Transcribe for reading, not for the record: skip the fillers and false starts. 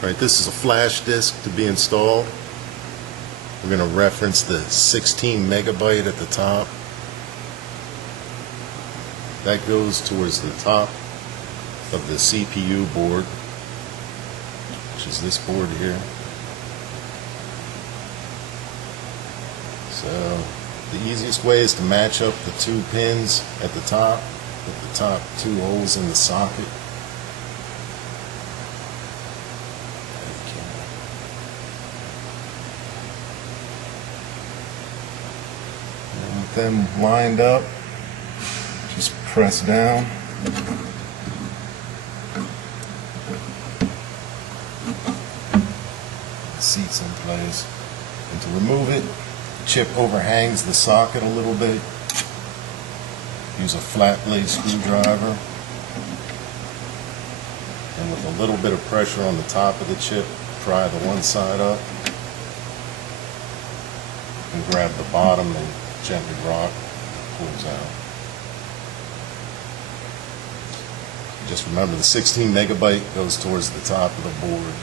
Alright, this is a flash disk to be installed. We're going to reference the 16 megabyte at the top. That goes towards the top of the CPU board, which is this board here. So the easiest way is to match up the two pins at the top with the top two holes in the socket. And with them lined up, just press down. The seat's in place. And to remove it, the chip overhangs the socket a little bit. Use a flat blade screwdriver. And with a little bit of pressure on the top of the chip, pry the one side up. And grab the bottom and gently rock, it pulls out. Just remember the 16 megabyte goes towards the top of the board.